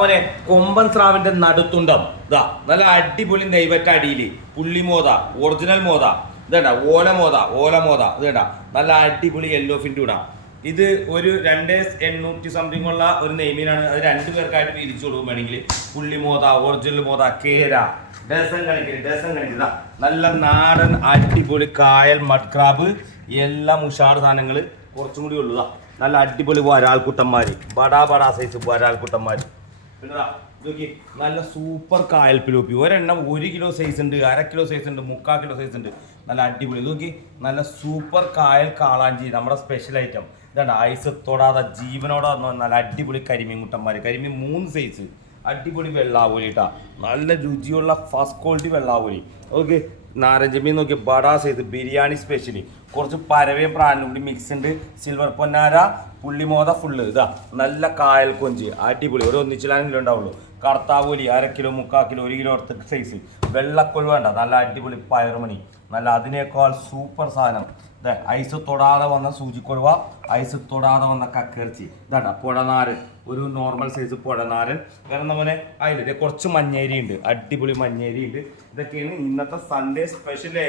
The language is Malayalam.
മോനെ കൊമ്പൻ സ്രാവിന്റെ നടുത്തുണ്ടം ഇതാ നല്ല അടിപൊളി നെയ്വറ്റ അടിയിൽ പുള്ളിമോത ഒറിജിനൽ മോത ഇതേണ്ട ഓലമോത ഇതേണ്ട നല്ല അടിപൊളി യെല്ലോ ഫിൻ്റെ ഇടാം. ഇത് ഒരു 2800 സംതിങ് ഉള്ള ഒരു നെയ്മീനാണ്. അത് 2 പേർക്കായിട്ട് വീതിച്ചു കൊടുക്കും വേണമെങ്കിൽ. പുള്ളിമോത ഒറിജിനൽ മോത കേര ഡസൻ കണക്കിന് നല്ല നാടൻ അടിപൊളി കായൽ മഡ് ക്രാബ് എല്ലാം ഉഷാറ് സാധനങ്ങൾ കുറച്ചും കൂടി ഉള്ളതാ. നല്ല അടിപൊളി വരാൽക്കുട്ടന്മാര് ബടാ സൈസ് വരാൽക്കുട്ടന്മാര്. പിന്നെ നോക്കി നല്ല സൂപ്പർ കായൽ പിലോപ്പി ഒരെണ്ണം 1 കിലോ സൈസ് ഉണ്ട്, 1/2 കിലോ സൈസ് ഉണ്ട്, 3/4 കിലോ സൈസ് ഉണ്ട്. നല്ല അടിപൊളി നോക്കി നല്ല സൂപ്പർ കായൽ കാളാഞ്ചി നമ്മുടെ സ്പെഷ്യൽ ഐറ്റം ഇതാണ്. ഐസ് തൊടാതെ ജീവനോടെ നല്ല അടിപൊളി കരിമീൻ മുട്ടന്മാര്. കരിമീൻ 3 സൈസ് അടിപൊളി വെള്ളാവൂലി കേട്ടാ. നല്ല രുചിയുള്ള ഫസ്റ്റ് ക്വാളിറ്റി വെള്ളാവൂലി. ഓക്കെ നാരഞ്ച മീൻ നോക്കി ബടാ സൈസ് ബിരിയാണി സ്പെഷ്യലി. കുറച്ച് പരവയും പ്രാണും കൂടി മിക്സ് ഉണ്ട്. സിൽവർ പൊന്നാര പുള്ളിമോത ഫുള്ള് ഇതാ നല്ല കായൽ കൊഞ്ച് അടിപൊളി. ഒരു ഒന്നിച്ചിലാണെങ്കിലും ഉണ്ടാവുള്ളൂ. കർത്താവൂലി 1/2 കിലോ 3/4 കിലോ 1 കിലോ അടുത്ത സൈസ്. വെള്ളക്കൊഴു വേണ്ട നല്ല അടിപൊളി പയറുമണി. നല്ല അതിനേക്കാൾ സൂപ്പർ സാധനം ഇതാ ഐസ് തൊടാതെ വന്ന സൂചിക്കൊഴുവ, ഐസ് തൊടാതെ വന്ന കക്കിറച്ചി ഇതാണ്ട പുഴനാരൻ ഒരു നോർമൽ സൈസ് പുഴനാരൻ. കാരണം നമ്മളെ അതിൽ കുറച്ച് മഞ്ഞേരി ഉണ്ട്, അടിപൊളി മഞ്ഞേരി ഉണ്ട്. ഇതൊക്കെയാണ് ഇന്നത്തെ സൺഡേ സ്പെഷ്യലേ.